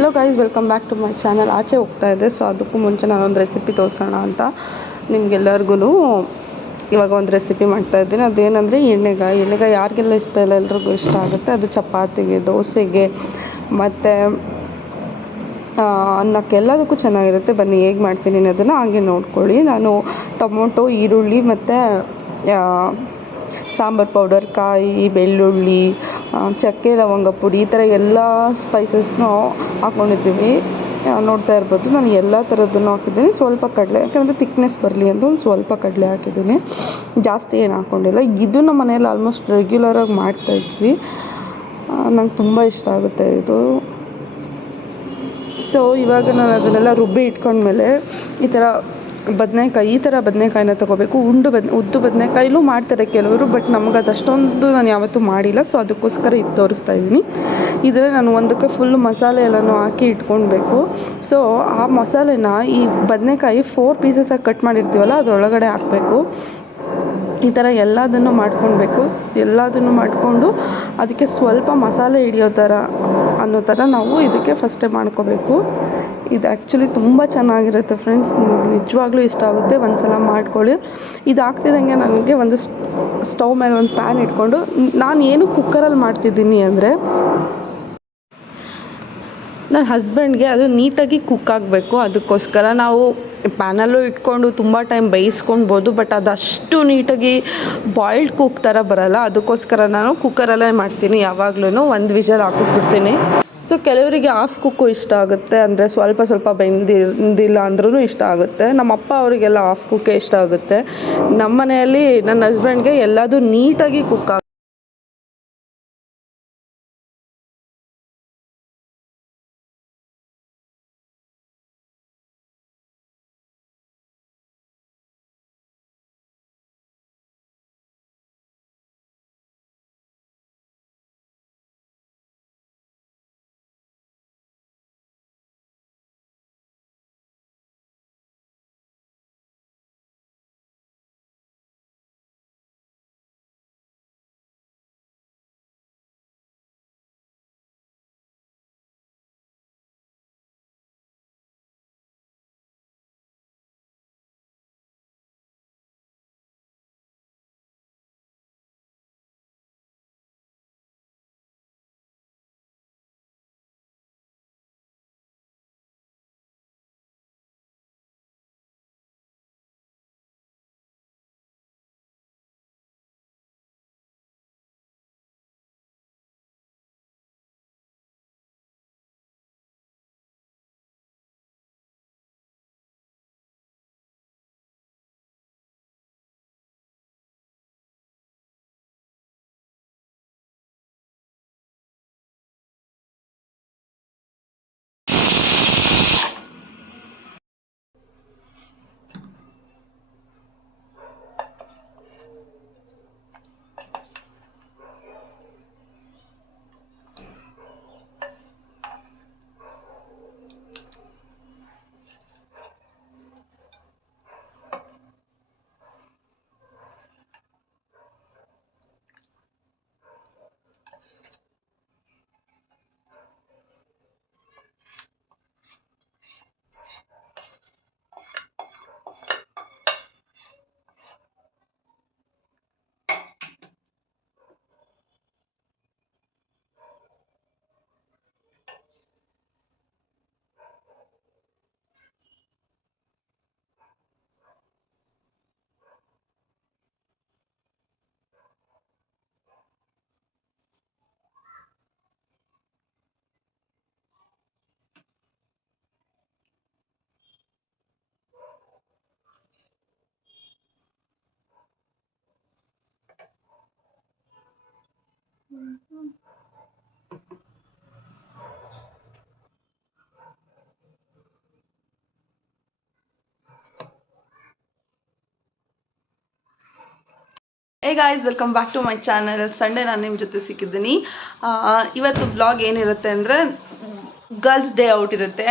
Hello guys, welcome back to my channel. ಆಚೆ ಹೋಗ್ತಾ ಇದೆ, ಸೊ ಅದಕ್ಕೂ ಮುಂಚೆ ನಾನೊಂದು ರೆಸಿಪಿ ತೋರಿಸೋಣ ಅಂತ ನಿಮ್ಗೆಲ್ಲರಿಗೂ ಇವಾಗ ಒಂದು ರೆಸಿಪಿ ಮಾಡ್ತಾಯಿದ್ದೀನಿ. ಅದೇನೆಂದರೆ ಎಣ್ಣೆಗಾಯಿ ಯಾರಿಗೆಲ್ಲ ಇಷ್ಟ ಇಲ್ಲ, ಎಲ್ರಿಗೂ ಇಷ್ಟ ಆಗುತ್ತೆ. ಅದು ಚಪಾತಿಗೆ, ದೋಸೆಗೆ ಮತ್ತು ಅನ್ನಕ್ಕೆ ಎಲ್ಲದಕ್ಕೂ ಚೆನ್ನಾಗಿರುತ್ತೆ. ಬನ್ನಿ ಹೇಗೆ ಮಾಡ್ತೀನಿ ಅನ್ನೋದನ್ನು ಹಾಗೆ ನೋಡ್ಕೊಳ್ಳಿ. ನಾನು ಟೊಮೊಟೊ, ಈರುಳ್ಳಿ ಮತ್ತು ಸಾಂಬಾರು ಪೌಡರ್, ಕಾಯಿ, ಬೆಳ್ಳುಳ್ಳಿ, ಚಕ್ಕೆ, ಲವಂಗ ಪುಡಿ, ಈ ಥರ ಎಲ್ಲ ಸ್ಪೈಸಸ್ನೂ ಹಾಕ್ಕೊಂಡಿದ್ದೀವಿ. ನೋಡ್ತಾ ಇರ್ಬೋದು, ನಾನು ಎಲ್ಲ ಥರದ್ದನ್ನು ಹಾಕಿದ್ದೀನಿ. ಸ್ವಲ್ಪ ಕಡಲೆ, ಯಾಕಂದರೆ ತಿಕ್ನೆಸ್ ಬರಲಿ ಅಂತ ಒಂದು ಸ್ವಲ್ಪ ಕಡಲೆ ಹಾಕಿದ್ದೀನಿ, ಜಾಸ್ತಿ ಏನು ಹಾಕ್ಕೊಂಡಿಲ್ಲ. ಇದು ನಮ್ಮ ಮನೇಲಿ ಆಲ್ಮೋಸ್ಟ್ ರೆಗ್ಯುಲರಾಗಿ ಮಾಡ್ತಾಯಿದ್ವಿ. ನಂಗೆ ತುಂಬ ಇಷ್ಟ ಆಗುತ್ತೆ ಇದು. ಸೊ ಇವಾಗ ನಾನು ಅದನ್ನೆಲ್ಲ ರುಬ್ಬಿ ಇಟ್ಕೊಂಡ್ಮೇಲೆ ಈ ಥರ ಬದನೆಕಾಯಿನ ತೊಗೋಬೇಕು. ಉದ್ದು ಬದನೆಕಾಯಿಲೂ ಮಾಡ್ತಾರೆ ಕೆಲವರು, ಬಟ್ ನಮ್ಗೆ ಅದು ಅಷ್ಟೊಂದು ನಾನು ಯಾವತ್ತೂ ಮಾಡಿಲ್ಲ. ಸೊ ಅದಕ್ಕೋಸ್ಕರ ಇದು ತೋರಿಸ್ತಾ ಇದ್ದೀನಿ. ಇದರಲ್ಲಿ ನಾನು ಒಂದಕ್ಕೆ ಫುಲ್ ಮಸಾಲೆ ಎಲ್ಲನೂ ಹಾಕಿ ಇಟ್ಕೊಳ್ಬೇಕು. ಸೊ ಆ ಮಸಾಲೆನ ಈ ಬದನೆಕಾಯಿ 4 ಪೀಸಸ್ಸಾಗಿ ಕಟ್ ಮಾಡಿರ್ತೀವಲ್ಲ ಅದರೊಳಗಡೆ ಹಾಕಬೇಕು. ಈ ಥರ ಎಲ್ಲದನ್ನು ಮಾಡ್ಕೊಳ್ಬೇಕು. ಎಲ್ಲದನ್ನು ಮಾಡಿಕೊಂಡು ಅದಕ್ಕೆ ಸ್ವಲ್ಪ ಮಸಾಲೆ ಹಿಡಿಯೋ ಥರ ಅನ್ನೋ ಥರ ನಾವು ಇದಕ್ಕೆ ಫಸ್ಟೇ ಮಾಡ್ಕೋಬೇಕು. ಇದು ಆ್ಯಕ್ಚುಲಿ ತುಂಬ ಚೆನ್ನಾಗಿರುತ್ತೆ ಫ್ರೆಂಡ್ಸ್, ನಿಜವಾಗ್ಲೂ ಇಷ್ಟ ಆಗುತ್ತೆ. ಒಂದು ಸಲ ಮಾಡ್ಕೊಳ್ಳಿ. ಇದು ಆಗ್ತಿದ್ದಂಗೆ ನನಗೆ ಒಂದು ಸ್ಟವ್ ಮೇಲೆ ಒಂದು ಪ್ಯಾನ್ ಇಟ್ಕೊಂಡು, ನಾನು ಏನು ಕುಕ್ಕರಲ್ಲಿ ಮಾಡ್ತಿದ್ದೀನಿ ಅಂದರೆ ನನ್ನ ಹಸ್ಬೆಂಡ್ಗೆ ಅದು ನೀಟಾಗಿ ಕುಕ್ ಆಗಬೇಕು. ಅದಕ್ಕೋಸ್ಕರ ನಾವು ಪ್ಯಾನಲ್ಲೂ ಇಟ್ಕೊಂಡು ತುಂಬ ಟೈಮ್ ಬೇಯಿಸ್ಕೊಳ್ಬೋದು, ಬಟ್ ಅದಷ್ಟು ನೀಟಾಗಿ ಬಾಯ್ಲ್ಡ್ ಕುಕ್ ಥರ ಬರೋಲ್ಲ. ಅದಕ್ಕೋಸ್ಕರ ನಾನು ಕುಕ್ಕರಲ್ಲೇ ಮಾಡ್ತೀನಿ. ಯಾವಾಗ್ಲೂ ಒಂದು ವಿಷಲ್ ಹಾಕಿಸ್ಬಿಡ್ತೀನಿ. ಸೊ ಕೆಲವರಿಗೆ ಹಾಫ್ ಕುಕ್ಕು ಇಷ್ಟ ಆಗುತ್ತೆ, ಅಂದರೆ ಸ್ವಲ್ಪ ಬೆಂದಿಲ್ಲ ಅಂದ್ರೂ ಇಷ್ಟ ಆಗುತ್ತೆ. ನಮ್ಮ ಅಪ್ಪ ಅವರಿಗೆಲ್ಲ ಹಾಫ್ ಕುಕ್ಕೇ ಇಷ್ಟ ಆಗುತ್ತೆ. ನಮ್ಮ ಮನೆಯಲ್ಲಿ ನನ್ನ ಹಸ್ಬೆಂಡ್ಗೆ ಎಲ್ಲದೂ ನೀಟಾಗಿ cook hey guys, welcome back to my channel. Sunday ನಾನು ನಿಮ್ಮ ಜೊತೆ ಸಿಕ್ಕಿದ್ದೀನಿ. ಇವತ್ತು ಬ್ಲಾಗ್ ಏನಿರುತ್ತೆ ಅಂದರೆ ಗರ್ಲ್ಸ್ ಡೇ ಔಟ್ ಇರುತ್ತೆ.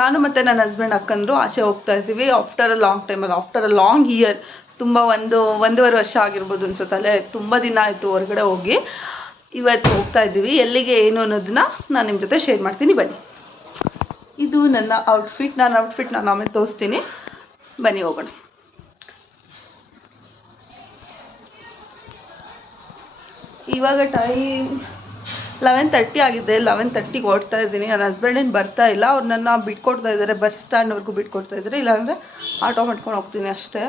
ನಾನು ಮತ್ತು ನನ್ನ ಹಸ್ಬೆಂಡ್ ಅಕ್ಕಂದ್ರು ಆಚೆ ಹೋಗ್ತಾ ಇದ್ದೀವಿ. ಆಫ್ಟರ್ ಅ ಲಾಂಗ್ ಟೈಮಲ್ಲಿ, ಆಫ್ಟರ್ ಅ ಲಾಂಗ್ ಇಯರ್, ತುಂಬ ಒಂದೂವರೆ ವರ್ಷ ಆಗಿರ್ಬೋದು ಅನ್ಸುತ್ತಲ್ಲೇ. ತುಂಬ ದಿನ ಆಯಿತು ಹೊರಗಡೆ ಹೋಗಿ. ಇವತ್ತು ಹೋಗ್ತಾ ಇದ್ದೀವಿ. ಎಲ್ಲಿಗೆ ಏನು ಅನ್ನೋದನ್ನ ನಾನು ನಿಮ್ಮ ಜೊತೆ ಶೇರ್ ಮಾಡ್ತೀನಿ, ಬನ್ನಿ. ಇದು ನನ್ನ ಔಟ್ಫಿಟ್. ನಾನು ಆಮೇಲೆ ತೋರಿಸ್ತೀನಿ, ಬನ್ನಿ ಹೋಗೋಣ. ಇವಾಗ ಟೈಮ್ 11:30 ಆಗಿದೆ. 11:30ಗೆ ಓಡ್ತಾ ಇದ್ದೀನಿ. ನನ್ನ ಹಸ್ಬೆಂಡ್ ಏನು ಬರ್ತಾ ಇಲ್ಲ, ಅವ್ರು ನನ್ನ ಬಿಟ್ಕೊಡ್ತಾ ಇದ್ದಾರೆ, ಬಸ್ ಸ್ಟ್ಯಾಂಡ್ವರೆಗೂ ಬಿಟ್ಕೊಡ್ತಾ ಇದ್ದಾರೆ. ಇಲ್ಲಾಂದರೆ ಆಟೋ ಮಾಡ್ಕೊಂಡು ಹೋಗ್ತೀನಿ ಅಷ್ಟೇ.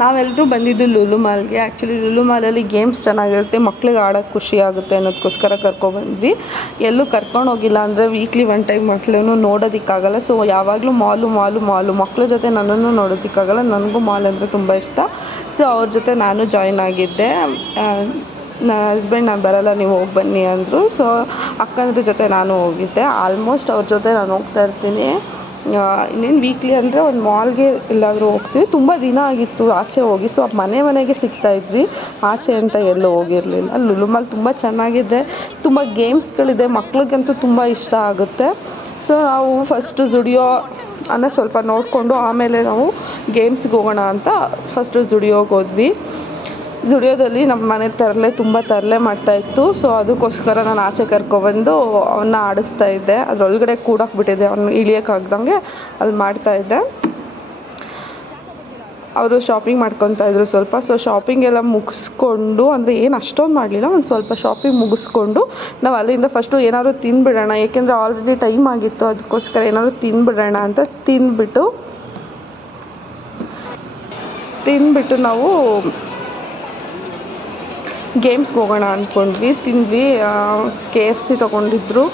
ನಾವೆಲ್ಲರೂ ಬಂದಿದ್ದು ಲುಲು ಮಾಲ್ಗೆ. ಆ್ಯಕ್ಚುಲಿ ಲುಲು ಮಾಲಲ್ಲಿ ಗೇಮ್ಸ್ ಚೆನ್ನಾಗಿರುತ್ತೆ, ಮಕ್ಳಿಗೆ ಆಡೋಕ್ಕೆ ಖುಷಿ ಆಗುತ್ತೆ ಅನ್ನೋದಕ್ಕೋಸ್ಕರ ಕರ್ಕೊಬಂದ್ವಿ. ಎಲ್ಲೂ ಕರ್ಕೊಂಡು ಹೋಗಿಲ್ಲ ಅಂದರೆ ವೀಕ್ಲಿ 1 ಟೈಮ್ ಮಕ್ಳನ್ನು ನೋಡೋದಕ್ಕಾಗಲ್ಲ. ಸೊ ಯಾವಾಗಲೂ ಮಾಲು ಮಕ್ಳ ಜೊತೆ ನನ್ನನ್ನು ನೋಡೋದಕ್ಕಾಗಲ್ಲ. ನನಗೂ ಮಾಲ್ ಅಂದರೆ ತುಂಬ ಇಷ್ಟ. ಸೊ ಅವ್ರ ಜೊತೆ ನಾನು ಜಾಯ್ನ್ ಆಗಿದ್ದೆ. ನನ್ನ ಹಸ್ಬೆಂಡ್ ನಾನು ಬರೋಲ್ಲ, ನೀವು ಹೋಗಿ ಬನ್ನಿ ಅಂದರು. ಸೊ ಅಕ್ಕಂದ್ರ ಜೊತೆ ನಾನು ಹೋಗಿದ್ದೆ. ಆಲ್ಮೋಸ್ಟ್ ಅವ್ರ ಜೊತೆ ನಾನು ಹೋಗ್ತಾ ಇರ್ತೀನಿ. ಇನ್ನೇನು ವೀಕ್ಲಿ ಅಂದರೆ ಒಂದು ಮಾಲ್ಗೆ ಎಲ್ಲಾದರೂ ಹೋಗ್ತೀವಿ. ತುಂಬ ದಿನ ಆಗಿತ್ತು ಆಚೆ ಹೋಗಿ. ಸೊ ಮನೆಗೆ ಸಿಗ್ತಾಯಿದ್ವಿ, ಆಚೆ ಅಂತ ಎಲ್ಲೂ ಹೋಗಿರಲಿಲ್ಲ. ಲುಲು ಮಾಲ್ ತುಂಬ ಚೆನ್ನಾಗಿದೆ, ತುಂಬ ಗೇಮ್ಸ್ಗಳಿದೆ, ಮಕ್ಳಿಗಂತೂ ತುಂಬ ಇಷ್ಟ ಆಗುತ್ತೆ. ಸೊ ನಾವು ಫಸ್ಟು ಜುಡಿಯೋ ಅನ್ನೋ ಸ್ವಲ್ಪ ನೋಡಿಕೊಂಡು ಆಮೇಲೆ ನಾವು ಗೇಮ್ಸ್ಗೆ ಹೋಗೋಣ ಅಂತ ಫಸ್ಟು ಜುಡಿಯೋಗೆ ಹೋದ್ವಿ. ಜುಡಿಯೋದಲ್ಲಿ ನಮ್ಮ ಮನೆ ತುಂಬ ತರಲೆ ಮಾಡ್ತಾಯಿತ್ತು. ಸೊ ಅದಕ್ಕೋಸ್ಕರ ನಾನು ಆಚೆ ಕರ್ಕೊಬಂದು ಅವನ್ನ ಆಡಿಸ್ತಾ ಇದ್ದೆ. ಅದರೊಳಗಡೆ ಕೂಡಾಕ್ಬಿಟ್ಟಿದ್ದೆ, ಅವ್ನು ಇಳಿಯೋಕ್ಕಾಗ್ದಂಗೆ ಅಲ್ಲಿ ಮಾಡ್ತಾಯಿದ್ದೆ. ಅವರು ಶಾಪಿಂಗ್ ಮಾಡ್ಕೊತಾಯಿದ್ರು ಸ್ವಲ್ಪ. ಸೊ ಶಾಪಿಂಗ್ ಎಲ್ಲ ಮುಗಿಸ್ಕೊಂಡು, ಅಂದರೆ ಏನು ಅಷ್ಟೊಂದು ಮಾಡಲಿಲ್ಲ, ಒಂದು ಸ್ವಲ್ಪ ಶಾಪಿಂಗ್ ಮುಗಿಸ್ಕೊಂಡು ನಾವು ಅಲ್ಲಿಂದ ಫಸ್ಟು ಏನಾದ್ರು ತಿಂದುಬಿಡೋಣ, ಏಕೆಂದರೆ ಆಲ್ರೆಡಿ ಟೈಮ್ ಆಗಿತ್ತು. ಅದಕ್ಕೋಸ್ಕರ ಏನಾದ್ರು ತಿಂದುಬಿಡೋಣ ಅಂತ ತಿಂದ್ಬಿಟ್ಟು ನಾವು ಗೇಮ್ಸ್ಗೆ ಹೋಗೋಣ ಅಂದ್ಕೊಂಡ್ವಿ. ತಿಂದ್ವಿ. KFC ತೊಗೊಂಡಿದ್ರು,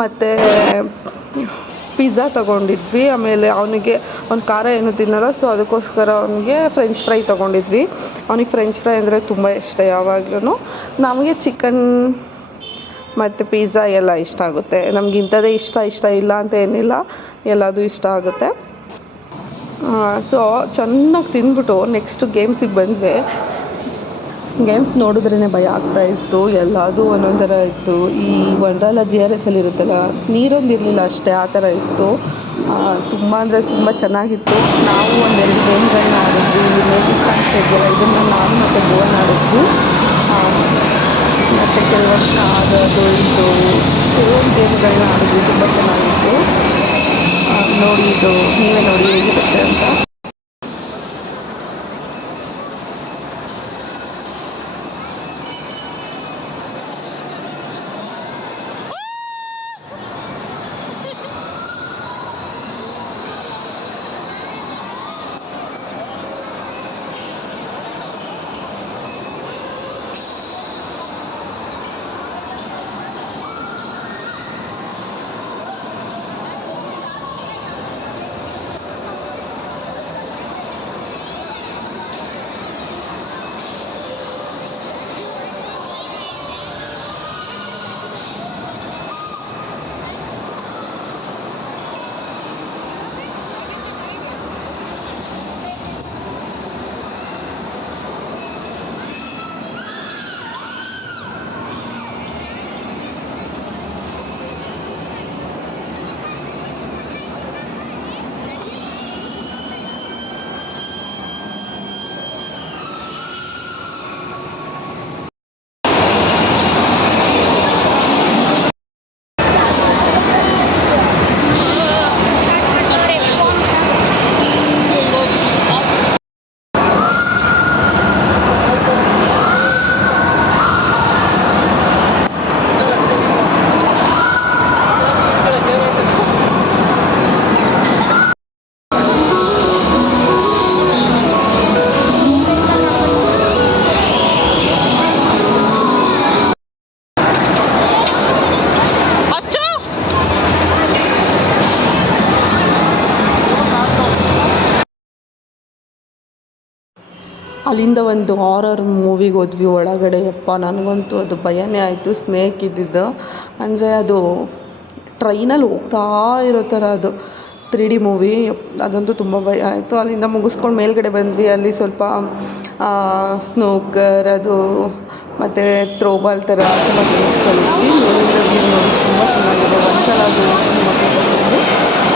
ಮತ್ತು ಪಿಜ್ಜಾ ತೊಗೊಂಡಿದ್ವಿ. ಆಮೇಲೆ ಅವನಿಗೆ ಅವ್ನು ಖಾರ ಏನು ತಿನ್ನಲ್ಲ, ಸೊ ಅದಕ್ಕೋಸ್ಕರ ಅವನಿಗೆ ಫ್ರೆಂಚ್ ಫ್ರೈ ತೊಗೊಂಡಿದ್ವಿ. ಅವನಿಗೆ ಫ್ರೆಂಚ್ ಫ್ರೈ ಅಂದರೆ ತುಂಬ ಇಷ್ಟ ಯಾವಾಗ್ಲೂ. ನಮಗೆ ಚಿಕನ್ ಮತ್ತು ಪಿಜ್ಜಾ ಎಲ್ಲ ಇಷ್ಟ ಆಗುತ್ತೆ. ನಮ್ಗೆ ಇಂಥದ್ದೇ ಇಷ್ಟ ಇಲ್ಲ ಅಂತ ಏನಿಲ್ಲ, ಎಲ್ಲದೂ ಇಷ್ಟ ಆಗುತ್ತೆ. ಸೊ ಚೆನ್ನಾಗಿ ತಿಂದ್ಬಿಟ್ಟು ನೆಕ್ಸ್ಟು ಗೇಮ್ಸಿಗೆ ಬಂದ್ವಿ. ಗೇಮ್ಸ್ ನೋಡಿದ್ರೇ ಭಯ ಆಗ್ತಾಯಿತ್ತು. ಎಲ್ಲದೂ ಒಂದೊಂದು ಥರ ಇತ್ತು. ಈ ವಂಡರ್ಲಾ GRS ಅಲ್ಲಿ ಇರುತ್ತಲ್ಲ, ನೀರೊಂದಿರಲಿಲ್ಲ ಅಷ್ಟೇ, ಆ ಥರ ಇತ್ತು. ತುಂಬ ಅಂದರೆ ತುಂಬ ಚೆನ್ನಾಗಿತ್ತು. ನಾವು 1-2 ಗೇಮ್ಗಳನ್ನ ಆಡಿದ್ವಿ. ಮ್ಯೂಸಿಕ್ ಕಾಣಿಸ್ತಾ ಇದೆಯಲ್ಲ, ಇದನ್ನು ನಾನು ಮತ್ತು ಭುವನ್ ಆಡಿದ್ವಿ. ಮತ್ತು ಕೆಲವೊಂದು ಆಡೋದು ಇದು ಕೆಲವೊಂದು ಗೇಮ್ಗಳನ್ನ ಆಡಿದ್ವಿ. ತುಂಬ ಚೆನ್ನಾಗಿತ್ತು. ನೋಡಿ, ಇದು ನೀವೇ ನೋಡಿ ಹೇಗಿರುತ್ತೆ ಅಂತ. ಅಲ್ಲಿಂದ ಒಂದು ಹಾರರ್ ಮೂವಿಗೆ ಹೋದ್ವಿ ಒಳಗಡೆ. ಯಪ್ಪ, ನನಗಂತೂ ಅದು ಭಯನೇ ಆಯಿತು. ಸ್ನೇಕ್ ಇದ್ದಿದ್ದು, ಅಂದರೆ ಅದು ಟ್ರೈನಲ್ಲಿ ಹೋಗ್ತಾ ಇರೋ ಥರ ಅದು 3D ಮೂವಿ. ಅದಂತೂ ತುಂಬ ಭಯ ಆಯಿತು. ಅಲ್ಲಿಂದ ಮುಗಿಸ್ಕೊಂಡು ಮೇಲ್ಗಡೆ ಬಂದ್ವಿ. ಅಲ್ಲಿ ಸ್ವಲ್ಪ ಸ್ನೂಕರ್ ಅದು ಮತ್ತು ಥ್ರೋಬಾಲ್ ಥರ ತುಂಬ ಗೇಮ್ಸ್ಗಳಿದ್ವಿ. ಮೇಲಿಂದ ವ್ಯೂ ನೋಡಿ ತುಂಬ ಚೆನ್ನಾಗಿದೆ. ಒಂದ್ಸಲ ಅದು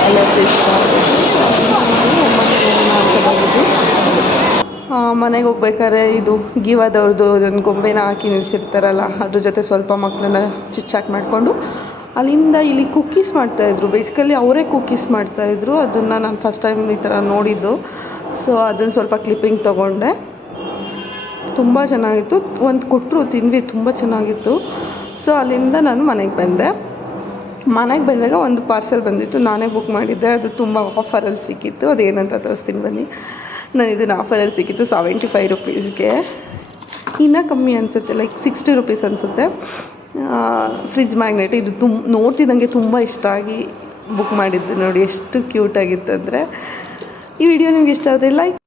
ಎಲ್ಲರಿಗೂ ಇಷ್ಟ ಆಗುತ್ತೆ. ಮನೆಗೆ ಹೋಗ್ಬೇಕಾದ್ರೆ ಇದು ಗೀವಾದವ್ರದ್ದು ಅದೊಂದು ಗೊಂಬೆನ ಹಾಕಿ ನಿಲ್ಲಿಸಿರ್ತಾರಲ್ಲ ಅದ್ರ ಜೊತೆ ಸ್ವಲ್ಪ ಮಕ್ಕಳನ್ನ ಚಿಟ್ಚಾಟ್ ಮಾಡಿಕೊಂಡು ಅಲ್ಲಿಂದ ಇಲ್ಲಿ ಕುಕ್ಕೀಸ್ ಮಾಡ್ತಾಯಿದ್ರು. ಬೇಸಿಕಲಿ ಅವರೇ ಕುಕ್ಕೀಸ್ ಮಾಡ್ತಾಯಿದ್ರು. ಅದನ್ನು ನಾನು ಫಸ್ಟ್ ಟೈಮ್ ಈ ಥರ ನೋಡಿದ್ದು. ಸೊ ಅದನ್ನು ಸ್ವಲ್ಪ ಕ್ಲಿಪ್ಪಿಂಗ್ ತೊಗೊಂಡೆ. ತುಂಬ ಚೆನ್ನಾಗಿತ್ತು. ಒಂದು ಕೊಟ್ಟರು, ತಿಂದ್ವಿ, ತುಂಬ ಚೆನ್ನಾಗಿತ್ತು. ಸೊ ಅಲ್ಲಿಂದ ನಾನು ಮನೆಗೆ ಬಂದೆ. ಮನೆಗೆ ಬಂದಾಗ ಒಂದು ಪಾರ್ಸೆಲ್ ಬಂದಿತ್ತು, ನಾನೇ ಬುಕ್ ಮಾಡಿದ್ದೆ. ಅದು ತುಂಬ ಆಫರಲ್ಲಿ ಸಿಕ್ಕಿತ್ತು. ಅದೇನಂತ ತೋರಿಸ್ತೀನಿ ಬನ್ನಿ. ನಾನು ಇದನ್ನು ಆಫರಲ್ಲಿ ಸಿಕ್ಕಿತ್ತು 75 ರುಪೀಸ್ಗೆ. ಇನ್ನೂ ಕಮ್ಮಿ ಅನಿಸುತ್ತೆ, ಲೈಕ್ 60 ರುಪೀಸ್ ಅನಿಸುತ್ತೆ. Fridge magnet. ಇದು ನೋಡ್ತಿದ್ದಂಗೆ ತುಂಬ ಇಷ್ಟ ಆಗಿ ಬುಕ್ ಮಾಡಿದ್ದು. ನೋಡಿ ಎಷ್ಟು ಕ್ಯೂಟಾಗಿತ್ತು ಅಂದರೆ. ಈ ವಿಡಿಯೋ ನಿಮ್ಗೆ ಇಷ್ಟ ಆದರೆ ಲೈಕ್